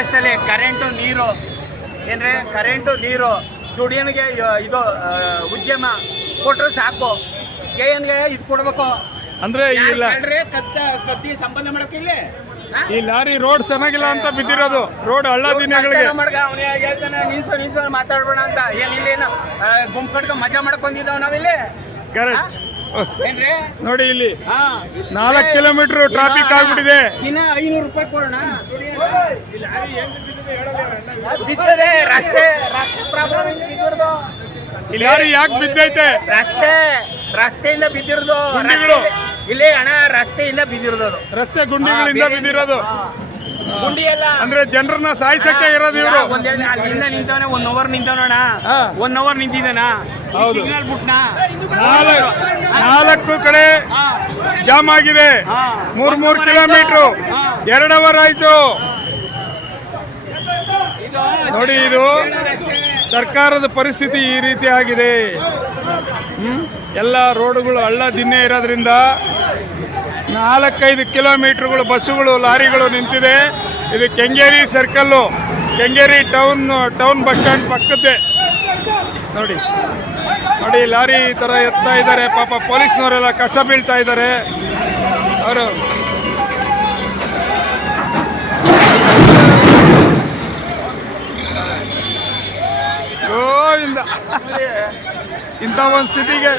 ದೇಶದಲ್ಲಿ ಕರೆಂಟು ನೀರು ಏನ್ರಿ ಕರೆಂಟು ನೀರು ದುಡಿಯೋನಿಗೆ ಇದು ಉದ್ಯಮ ಕೊಟ್ಟರೆ ಸಾಕು. KNಗೆ ಇದು ಕೊಡ್ಬೇಕು ಅಂದ್ರೆ ಇಲ್ಲ ಕತ್ತಿ ಸಂಬಂಧ ಮಾಡಕ್ಕೆ ಇಲ್ಲಿ ಈ ಲಾರಿ ರೋಡ್ ಚೆನ್ನಾಗಿಲ್ಲ ಅಂತ ಬಿದ್ದಿರೋದು. ರೋಡ್ ಹಳ್ಳ ದಿನಗಳಿಗೆ ನಿಲ್ಸೋ ಮಾತಾಡ್ಬೇಡ ಅಂತ ಏನಿಲ್ಲೇನು ಗುಂಪು ಕಟ್ಕೊಂಡು ಮಜಾ ಮಾಡಕ್ ಬಂದಿದ್ದಾವ ನಾವಿಲ್ಲಿ. ಕರೆಕ್ಟ್ ಏನ್ರಿ ನೋಡಿ ಇಲ್ಲಿ 4 ಕಿಲೋಮೀಟರ್ ಟ್ರಾಫಿಕ್ ಆಗ್ಬಿಟ್ಟಿದೆ. ಇನ್ನ 500 ರೂಪಾಯಿ ಕೊಡೋಣ. ಬಿದ್ದದೆ ರಸ್ತೆ ಪ್ರಾಬ್ಲಮ್ ಬಿದ್ದಿರೋದು. ಈ ಲಾರಿ ಯಾಕೆ ಬಿದ್ದೈತೆ? ರಸ್ತೆಯಿಂದ ಬಿದ್ದಿರೋದು. ಇಲ್ಲಿ ಅಣ್ಣ ರಸ್ತೆಯಿಂದ ಬಿದ್ದಿರೋದು. ರಸ್ತೆ ಗುಂಡಿಗಳಿಂದ ಬಿದ್ದಿರೋದು. ಗುಂಡಿ ಎಲ್ಲ ಅಂದ್ರೆ ಜನರನ್ನ ಸಾಯಿಸಕ್ಕೆ ಇರೋದು ಇವರು. ಅಲ್ಲಿಂದ ನಿಂತವನೆ 1 ಅವರ್ ನಿಂತವನಣ್ಣ. 1 ಅವರ್ ನಿಂತಿದ್ದಾನ. ಸಿಗ್ನಲ್ ಬಿಟ್ನಾ 4 ಕಡೆ ಜಾಮ್ ಆಗಿದೆ. 3 ಕಿಲೋಮೀಟರ್ 2 ಅವರ್ ಆಯ್ತು. ನೋಡಿ ಇದು ಸರ್ಕಾರದ ಪರಿಸ್ಥಿತಿ ಈ ರೀತಿ ಆಗಿದೆ. ಎಲ್ಲ ರೋಡ್ಗಳು ಹಳ್ಳ ದಿನ್ನೆ ಇರೋದ್ರಿಂದ 4-5 ಕಿಲೋಮೀಟರ್ಗಳು ಬಸ್ಸುಗಳು ಲಾರಿಗಳು ನಿಂತಿದೆ. ಇದು Kengeri circle, Kengeri town bus stand ಪಕ್ಕದ್ದೇ. ನೋಡಿ ಲಾರಿ ಈ ಥರ ಎತ್ತಾ ಇದ್ದಾರೆ. ಪಾಪ ಪೊಲೀಸ್ನವರೆಲ್ಲ ಕಷ್ಟ ಬೀಳ್ತಾ ಇದ್ದಾರೆ. ಅವರು ಇಂಥ ಒಂದು ಸ್ಥಿತಿಗೆ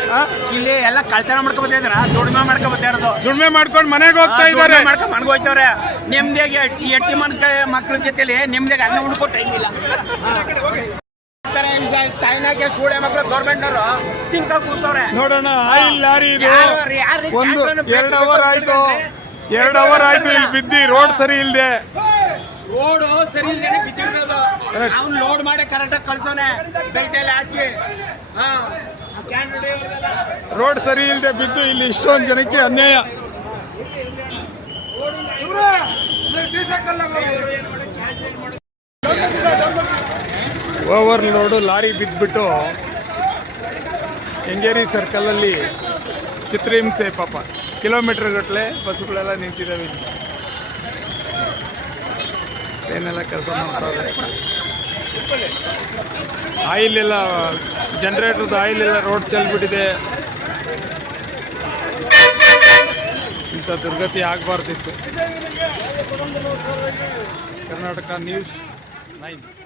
ಇಲ್ಲಿ ಎಲ್ಲ ಕಳ್ತನ ಮಾಡ್ಕೊಂಡ್ ಬರ್ತಾ ದುಡಿಮೆ ಮಾಡ್ಕೊಂಡ್ ಬರ್ತಾ ಇರೋದು. ದುಡಿಮೆ ಮಾಡ್ಕೊಂಡು ಮನೆಗೆ ಹೋಗ್ತಾ ಇದ್ದಾರೆ. ಮಾಡ್ಕೊಂಡು ಮನೆಗೆ ಹೋಗ್ತವ್ರೆ. ನೆಮ್ಮದಿಯಾಗಿ ಎಟ್ಟಿ ಮಕ್ಕಳ ಜೊತೆಲಿ ನೆಮ್ಮದಿಯಾಗಿ ಅನ್ನ ಉಣ್ಕೊ ಟೈಮ್ ಇಲ್ಲ. ತಾಯಿನಾಗೆ ಸೂಳೆ ಮಕ್ಕಳು ಗೌರ್ಮೆಂಟ್ನವರು ತಿನ್ಕ ಕೂತವ್ರೆ. ನೋಡೋಣ ಆಯಿಲ್ ಲಾರಿ ಇದು 2 ಅವರ್ ಆಯ್ತು. 2 ಅವರ್ ಆಯ್ತು ಇಲ್ಲಿ ಬಿದ್ದಿ. ರೋಡ್ ಸರಿ ಇಲ್ಲದೆ, ರೋಡ್ ಸರಿ ಇಲ್ದೇನೆ ಬಿದ್ದಿರೋದು. ಅವ್ನು ಲೋಡ್ ಮಾಡಿ ಕರೆಕ್ಟಾಗಿ ಕಳ್ಸೋನೆ ಬೆಲ್ಟೆಲ್ಲ ಹಾಕಿ. ರೋಡ್ ಸರಿ ಇಲ್ಲದೆ ಬಿದ್ದು ಇಲ್ಲಿ ಇಷ್ಟೊಂದು ಜನಕ್ಕೆ ಅನ್ಯಾಯ. ಓವರ್ ಲೋಡು ಲಾರಿ ಬಿದ್ದುಬಿಟ್ಟು ಕೆಂಗೇರಿ ಸರ್ಕಲಲ್ಲಿ ಚಿತ್ರಹಿಂಸೆ. ಪಾಪ ಕಿಲೋಮೀಟರ್ ಗಟ್ಟಲೆ ಬಸ್ಸುಗಳೆಲ್ಲ ನಿಂತಿದ್ದಾವೆ. ಏನೆಲ್ಲ ಕೆಲಸ ಮಾಡ್ತಾರೆ. ಆಯಿಲ್ ಎಲ್ಲ ಜನರೇಟರ್ದು ಆಯಿಲ್ ಎಲ್ಲ ರೋಡ್ ಚೆಲ್ಬಿಟ್ಟಿದೆ. ಇಂಥ ದುರ್ಗತಿ ಆಗಬಾರ್ದಿತ್ತು. ಕರ್ನಾಟಕ ನ್ಯೂಸ್ 9.